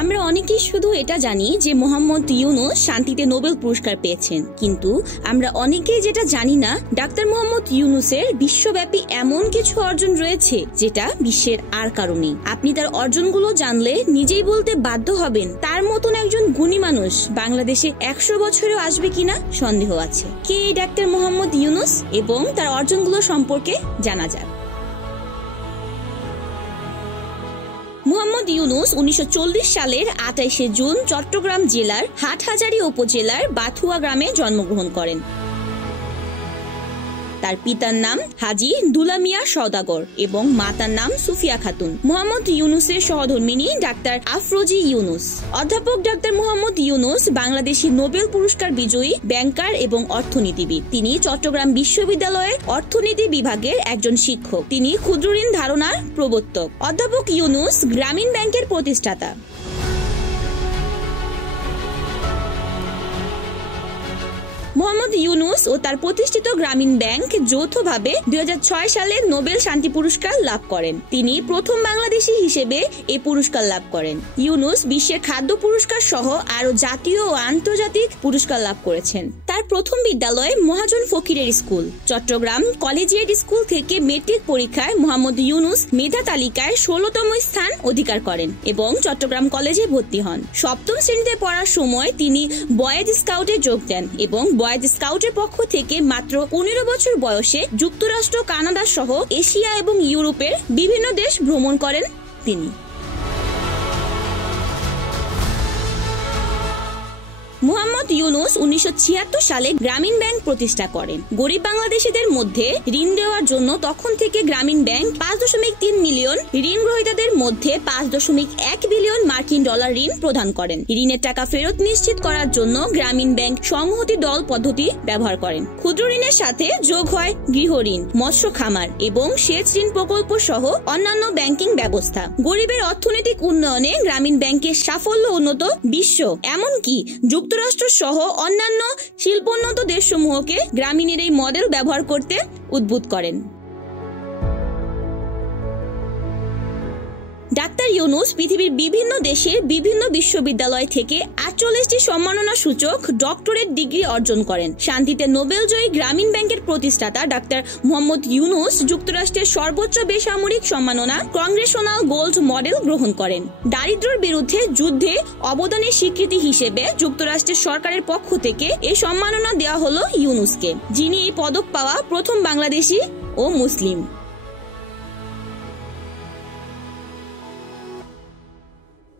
আমরা অনেকেই শুধু এটা জানি যে মোহাম্মদ ইউনূস শান্তিতে নোবেল পুরস্কার পেয়েছেন, কিন্তু আমরা অনেকেই যেটা জানি না ডাক্তার মোহাম্মদ ইউনূসের বিশ্বব্যাপী এমন কিছু অর্জন রয়েছে যেটা বিশ্বের আর কারণে। আপনি তার অর্জনগুলো জানলে নিজেই বলতে বাধ্য হবেন তার মতন একজন গুণী মানুষ বাংলাদেশে 100 বছরেও আসবে কিনা সন্দেহ আছে। কে এই ডাক্তার মোহাম্মদ ইউনূস এবং তার অর্জনগুলো সম্পর্কে জানা যাক। মোহাম্মদ ইউনূস 1940 সালের 28শে জুন চট্টগ্রাম জেলার হাটহাজারী উপজেলার বাথুয়া গ্রামে জন্মগ্রহণ করেন। তার পিতার নাম হাজী দুলা মিয়া সওদাগর এবং মাতার নাম সুফিয়া খাতুন। মোহাম্মদ ইউনূসের সহধর্মিণী ডাক্তার আফরোজি ইউনূস। অধ্যাপক ডাক্তার মোহাম্মদ ইউনূস বাংলাদেশি নোবেল পুরস্কার বিজয়ী ব্যাংকার এবং অর্থনীতিবিদ। তিনি চট্টগ্রাম বিশ্ববিদ্যালয়ের অর্থনীতি বিভাগের একজন শিক্ষক। তিনি ক্ষুদ্র ঋণ ধারণার প্রবর্তক। অধ্যাপক ইউনূস গ্রামীণ ব্যাংকের প্রতিষ্ঠাতা। মোহাম্মদ ইউনূস ও তার প্রতিষ্ঠিত গ্রামীণ ব্যাংক যৌথভাবে 2006 সালে নোবেল শান্তি পুরস্কার লাভ করেন। তিনি প্রথম বাংলাদেশী হিসেবে এই পুরস্কার লাভ করেন। ইউনূস বিশ্বের খাদ্য পুরস্কার সহ আরো জাতীয় ও আন্তর্জাতিক পুরস্কার লাভ করেছেন। তার প্রথম বিদ্যালয় মহাজন ফকিরের স্কুল। চট্টগ্রাম কলেজিয়েট স্কুল থেকে মেট্রিক পরীক্ষায় মোহাম্মদ ইউনূস মেধা তালিকায় 16তম স্থান অধিকার করেন এবং চট্টগ্রাম কলেজে ভর্তি হন। সপ্তম শ্রেণীতে পড়ার সময় তিনি বয়েজ স্কাউটে যোগ দেন এবং বয়েজ স্কাউটের পক্ষ থেকে মাত্র 15 বছর বয়সে যুক্তরাষ্ট্র, কানাডা সহ এশিয়া এবং ইউরোপের বিভিন্ন দেশ ভ্রমণ করেন তিনি। মোহাম্মদ ইউনূস 1976 সালে গ্রামীণ ব্যাংক প্রতিষ্ঠা করেন। গরিব বাংলাদেশিদের মধ্যে ঋণ দেওয়ার জন্য তখন থেকে গ্রামীণ ব্যাংক 5.3 মিলিয়ন ঋণ গ্রহীতাদের মধ্যে 5.1 বিলিয়ন মার্কিন ডলার ঋণ প্রদান করেন। ঋণের টাকা ফেরত নিশ্চিত করার জন্য গ্রামীণ ব্যাংক সংহতি দল পদ্ধতি ব্যবহার করেন। ক্ষুদ্র ঋণের সাথে যোগ হয় গৃহ ঋণ, মৎস্য খামার এবং সেচ ঋণ প্রকল্প সহ অন্যান্য ব্যাংকিং ব্যবস্থা। গরিবের অর্থনৈতিক উন্নয়নে গ্রামীণ ব্যাংকের সাফল্য উন্নত বিশ্ব, এমনকি যুক্তরাষ্ট্র সহ অন্যান্য শিল্পোন্নত দেশসমূহকে গ্রামীণের এই মডেল ব্যবহার করতে উদ্বুদ্ধ করেন। ডাক্তার ইউনূস পৃথিবীর বিভিন্ন দেশের বিভিন্ন বিশ্ববিদ্যালয় থেকে 48টি সম্মাননা সূচক ডক্টরেট ডিগ্রি অর্জন করেন। শান্তিতে নোবেলজয়ী গ্রামীণ ব্যাংকের প্রতিষ্ঠাতা ডাক্তার মোহাম্মদ ইউনূস যুক্তরাষ্ট্রের সর্বোচ্চ বেসামরিক সম্মাননা কংগ্রেশনাল গোল্ড মডেল গ্রহণ করেন। দারিদ্র্যের বিরুদ্ধে যুদ্ধে অবদানের স্বীকৃতি হিসেবে যুক্তরাষ্ট্রের সরকারের পক্ষ থেকে এই সম্মাননা দেওয়া হলো ইউনূসকে, যিনি এই পদক পাওয়া প্রথম বাংলাদেশি ও মুসলিম।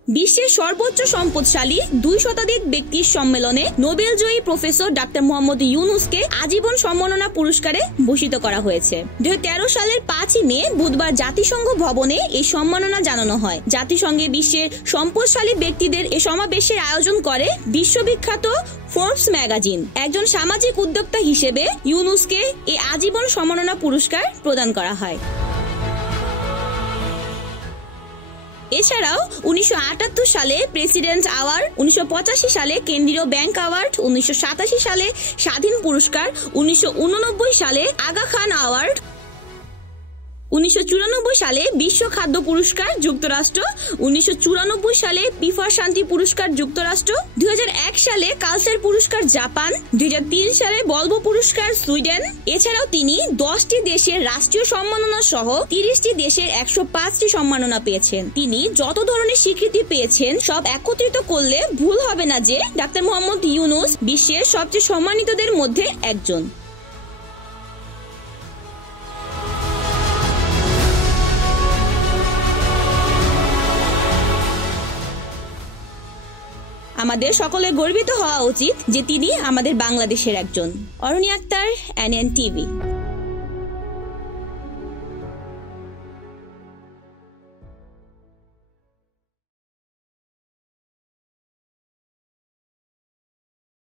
বিশ্বের সর্বোচ্চ সম্পদশালী 2 শতাধিক ব্যক্তির সম্মেলনে নোবেলজয়ী প্রফেসর ডাক্তার মোহাম্মদ ইউনূসকে আজীবন সম্মাননা পুরস্কারে ভূষিত করা হয়েছে। 2013 সালের 5 মে বুধবার জাতিসংঘ ভবনে এই সম্মাননা জানানো হয়। জাতিসংঘে বিশ্বের সম্পদশালী ব্যক্তিদের এই সমাবেশের আয়োজন করে বিশ্ববিখ্যাত ফোর্বস ম্যাগাজিন। একজন সামাজিক উদ্যোক্তা হিসেবে ইউনূসকে এই আজীবন সম্মাননা পুরস্কার প্রদান করা হয়। এছাড়াও 1978 সালে প্রেসিডেন্ট অ্যাওয়ার্ড, 1985 সালে কেন্দ্রীয় ব্যাংক অ্যাওয়ার্ড, 1987 সালে স্বাধীন পুরস্কার, 1989 সালে আগা খান অ্যাওয়ার্ড, 1994 সালে বিশ্ব খাদ্য পুরস্কার যুক্তরাষ্ট্র, 1994 সালে পিফা শান্তি পুরস্কার যুক্তরাষ্ট্র, 2001 সালে কালচার পুরস্কার জাপান, 2003 সালে বলবো পুরস্কার সুইডেন। এছাড়াও তিনি 10টি দেশের রাষ্ট্রীয় সম্মাননা সহ 30টি দেশের 105টি সম্মাননা পেয়েছেন। তিনি যত ধরনের স্বীকৃতি পেয়েছেন সব একত্রিত করলে ভুল হবে না যে ডাক্তার মোহাম্মদ ইউনূস বিশ্বের সবচেয়ে সম্মানিতদের মধ্যে একজন। আমাদের সকলের গর্বিত হওয়া উচিত যে তিনি আমাদের বাংলাদেশের একজন। অরণি আক্তার, NN TV।